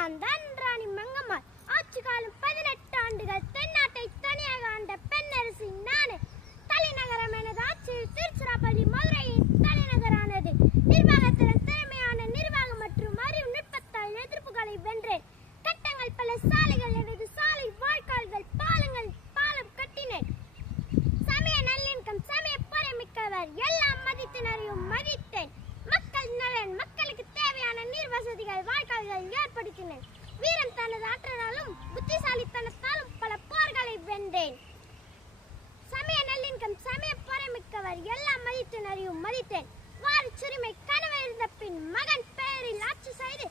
நான் தான் ராணி மங்கம்மாள். ஆட்சி காலம் 18 ஆண்டுகள். தென்னாட்டை தனியாக ஆண்ட பெண்ணரசி நானே. தலைநகரம் எனது ஆட்சியில் திருச்சிராப்பள்ளி மதுரையின் தலைநகரானது. நிர்வாகத்திறன் திறமையான நிர்வாகம் மற்றும் அறிவு நுட்பத்தால் எதிர்ப்புகளை வென்றேன். கட்டங்கள் பல சாலைகள் எனது சாலை வாய்க்கால்கள் பாலம் கட்டினேன். சமய நல்லிணக்கம் சமய பொறைமிக்கவர் எல்லா மதித்தினரையும் மதித்தேன். மக்கள் நலன் மக்களுக்கு தேவையான நீர் வசதிகள் வாய்க்கால்கள் ஏற்படுத்தினேன். வீரன் தனது ஆற்றலாலும் புத்திசாலித்தனத்தாலும் பல போர்களை வென்றேன். சமய நல்லிணக்கம் சமய பொறைமிக்கவர் எல்லா மதித்தினரையும் மதித்தேன். வாரிசுரிமை கனவு இருந்த பின் மகன் பெயரில் ஆட்சி செய்து